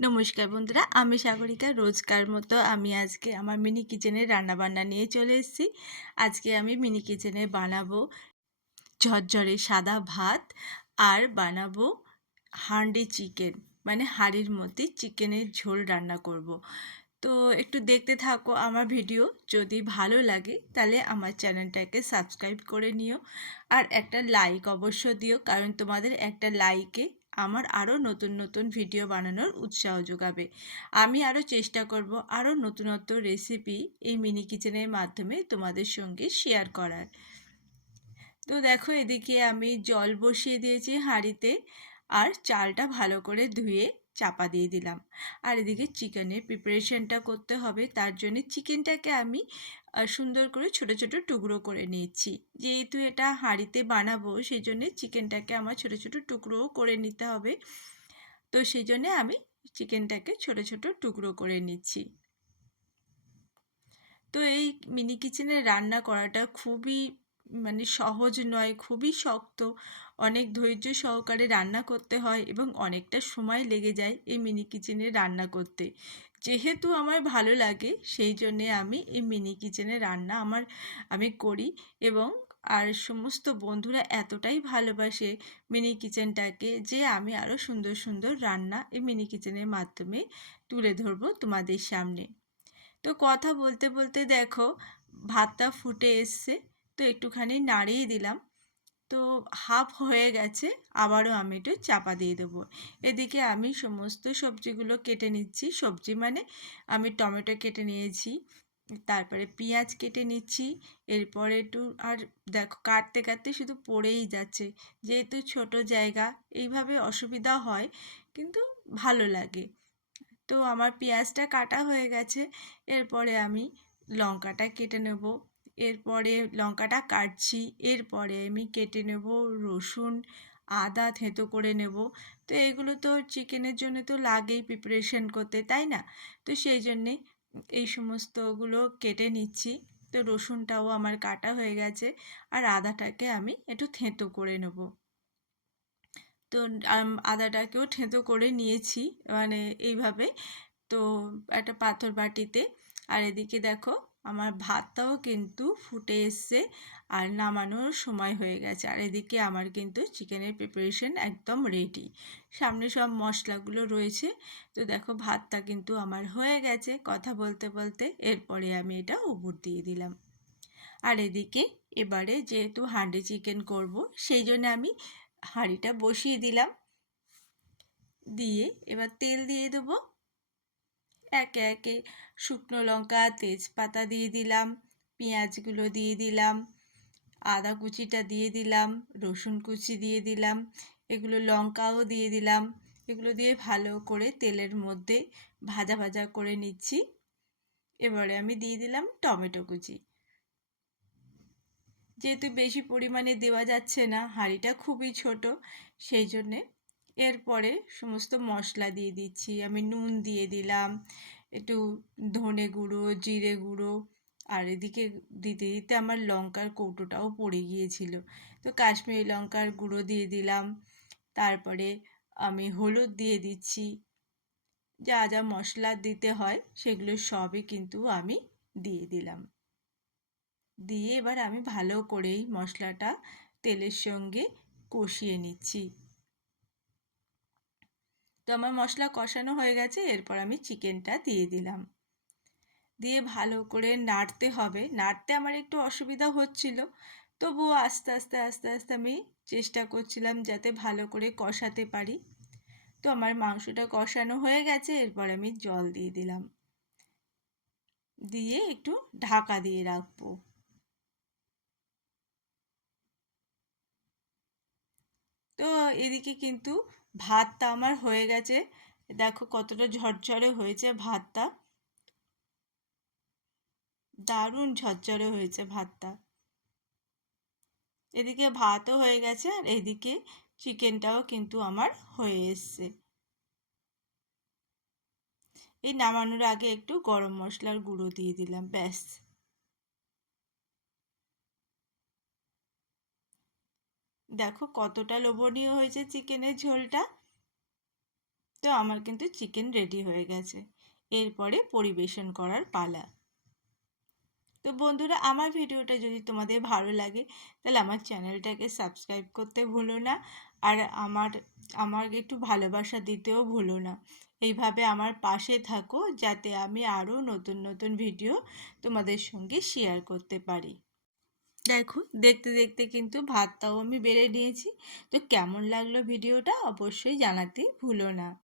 নমস্কার বন্ধুরা, আমি সাগরিকা। রোজকার মতো আমি আজকে আমার মিনি কিচেনের রান্নাবান্না নিয়ে চলে এসেছি। আজকে আমি মিনি কিচেনে বানাবো ঝরঝরে সাদা ভাত আর বানাবো হান্ডি চিকেন, মানে হাঁড়ির মধ্যে চিকেনের ঝোল রান্না করব। তো একটু দেখতে থাকো আমার ভিডিও। যদি ভালো লাগে তাহলে আমার চ্যানেলটাকে সাবস্ক্রাইব করে নিও, আর একটা লাইক অবশ্য দিও, কারণ তোমাদের একটা লাইকে আমার আরও নতুন নতুন ভিডিও বানানোর উৎসাহ যোগাবে। আমি আরও চেষ্টা করব আরও নতুনত্ব রেসিপি এই মিনি কিচেনের মাধ্যমে তোমাদের সঙ্গে শেয়ার করার। তো দেখো, এদিকে আমি জল বসিয়ে দিয়েছি হাঁড়িতে, আর চালটা ভালো করে ধুয়ে চাপা দিয়ে দিলাম। আর এদিকে চিকেনের প্রিপারেশনটা করতে হবে, তার জন্য চিকেনটাকে আমি সুন্দর করে ছোট ছোট টুকরো করে নিয়েছি। যেহেতু এটা হাঁড়িতে বানাবো, সেই জন্যে চিকেনটাকে আমার ছোট ছোট টুকরোও করে নিতে হবে। তো সেই জন্যে আমি চিকেনটাকে ছোট ছোট টুকরো করে নিচ্ছি। তো এই মিনি কিচেনে রান্না করাটা খুবই সহজ নয়, খুবই শক্ত। অনেক ধৈর্য সহকারে রান্না করতে হয় এবং অনেকটা সময় লেগে যায় এই মিনি কিচেনে রান্না করতে। যেহেতু আমার ভালো লাগে, সেই জন্যে আমি এই মিনি কিচেনে রান্না আমি করি। এবং আর সমস্ত বন্ধুরা এতটাই ভালোবাসে মিনি কিচেনটাকে যে আমি আরও সুন্দর সুন্দর রান্না এই মিনি কিচেনের মাধ্যমে তুলে ধরবো তোমাদের সামনে। তো কথা বলতে বলতে দেখো, ভাতটা ফুটে এসছে। তো একটুখানি নাড়িয়ে দিলাম। তো হাফ হয়ে গেছে, আবারও আমি একটু চাপা দিয়ে দেবো। এদিকে আমি সমস্ত সবজিগুলো কেটে নিচ্ছি। সবজি মানে আমি টমেটো কেটে নিয়েছি, তারপরে পেঁয়াজ কেটে নিচ্ছি। এরপরে একটু আর দেখো, কাটতে কাটতে শুধু পড়েই যাচ্ছে। যেহেতু ছোট জায়গা, এইভাবে অসুবিধা হয়, কিন্তু ভালো লাগে। তো আমার পেঁয়াজটা কাটা হয়ে গেছে। এরপরে আমি লঙ্কাটা কেটে নেব। এরপরে লঙ্কাটা কাটছি। এরপরে আমি কেটে নেব রসুন, আদা থেঁতো করে নেব। তো এগুলো তো চিকেনের জন্য তো লাগেই প্রিপারেশন করতে, তাই না? তো সেই জন্যে এই সমস্তগুলো কেটে নিচ্ছি। তো রসুনটাও আমার কাটা হয়ে গেছে, আর আদাটাকে আমি একটু থেঁতো করে নেব। তো আদাটাকেও থেঁতো করে নিয়েছি, মানে এইভাবে। তো একটা পাথর বাটিতে। আর এদিকে দেখো, আমার ভাতটাও কিন্তু ফুটে এসছে, আর নামানোর সময় হয়ে গেছে। আর এদিকে আমার কিন্তু চিকেনের প্রিপারেশন একদম রেডি। সামনে সব মশলাগুলো রয়েছে। তো দেখো, ভাতটা কিন্তু আমার হয়ে গেছে কথা বলতে বলতে। এরপরে আমি এটা উপর দিয়ে দিলাম। আর এদিকে এবারে যেহেতু হাঁড়ি চিকেন করব, সেই জন্য আমি হাঁড়িটা বসিয়ে দিলাম। দিয়ে এবার তেল দিয়ে দেবো। একে একে শুকনো লঙ্কা, তেজপাতা দিয়ে দিলাম, পেঁয়াজগুলো দিয়ে দিলাম, আদা কুচিটা দিয়ে দিলাম, রসুন কুচি দিয়ে দিলাম, এগুলো লঙ্কাও দিয়ে দিলাম। এগুলো দিয়ে ভালো করে তেলের মধ্যে ভাজা ভাজা করে নিচ্ছি। এবারে আমি দিয়ে দিলাম টমেটো কুচি। যেহেতু বেশি পরিমাণে দেওয়া যাচ্ছে না, হাঁড়িটা খুবই ছোট, সেই জন্যে এরপরে সমস্ত মশলা দিয়ে দিচ্ছি। আমি নুন দিয়ে দিলাম, একটু ধনে গুঁড়ো, জিরে গুঁড়ো, আর এদিকে দিতে দিতে আমার লঙ্কার কৌটোটাও পড়ে গিয়েছিল। তো কাশ্মীরি লঙ্কার গুঁড়ো দিয়ে দিলাম। তারপরে আমি হলুদ দিয়ে দিচ্ছি। যা যা মশলা দিতে হয় সেগুলো সবই কিন্তু আমি দিয়ে দিলাম। দিয়ে এবার আমি ভালো করেই মশলাটা তেলের সঙ্গে কষিয়ে নিচ্ছি। তো আমার মশলা কষানো হয়ে গেছে। এরপর আমি চিকেনটা দিয়ে দিলাম। দিয়ে ভালো করে নাড়তে হবে। নাড়তে আমার একটু অসুবিধা হচ্ছিল, তবুও আস্তে আস্তে আস্তে আস্তে আমি চেষ্টা করছিলাম যাতে ভালো করে কষাতে পারি। তো আমার মাংসটা কষানো হয়ে গেছে। এরপর আমি জল দিয়ে দিলাম, দিয়ে একটু ঢাকা দিয়ে রাখবো। তো এদিকে কিন্তু ভাতটা আমার হয়ে গেছে। দেখো কতটা ঝরঝরে হয়েছে ভাতটা, দারুণ ঝরঝরে হয়েছে ভাতটা। এদিকে ভাতও হয়ে গেছে, আর এদিকে চিকেনটাও কিন্তু আমার হয়ে এসছে। এই নামানোর আগে একটু গরম মশলার গুঁড়ো দিয়ে দিলাম, ব্যাস। দেখো কতটা লোভনীয় হয়েছে চিকেনের ঝোলটা। তো আমার কিন্তু চিকেন রেডি হয়ে গেছে। এরপরে পরিবেশন করার পালা। তো বন্ধুরা, আমার ভিডিওটা যদি তোমাদের ভালো লাগে তাহলে আমার চ্যানেলটাকে সাবস্ক্রাইব করতে ভুলো না। আর আমার একটু ভালোবাসা দিতেও ভুলো না। এইভাবে আমার পাশে থাকো যাতে আমি আরও নতুন নতুন ভিডিও তোমাদের সঙ্গে শেয়ার করতে পারি। দেখো, দেখতে দেখতে কিন্তু ভাতটাও আমি বেড়ে নিয়েছি। তো কেমন লাগলো ভিডিওটা অবশ্যই জানাতে ভুলো না।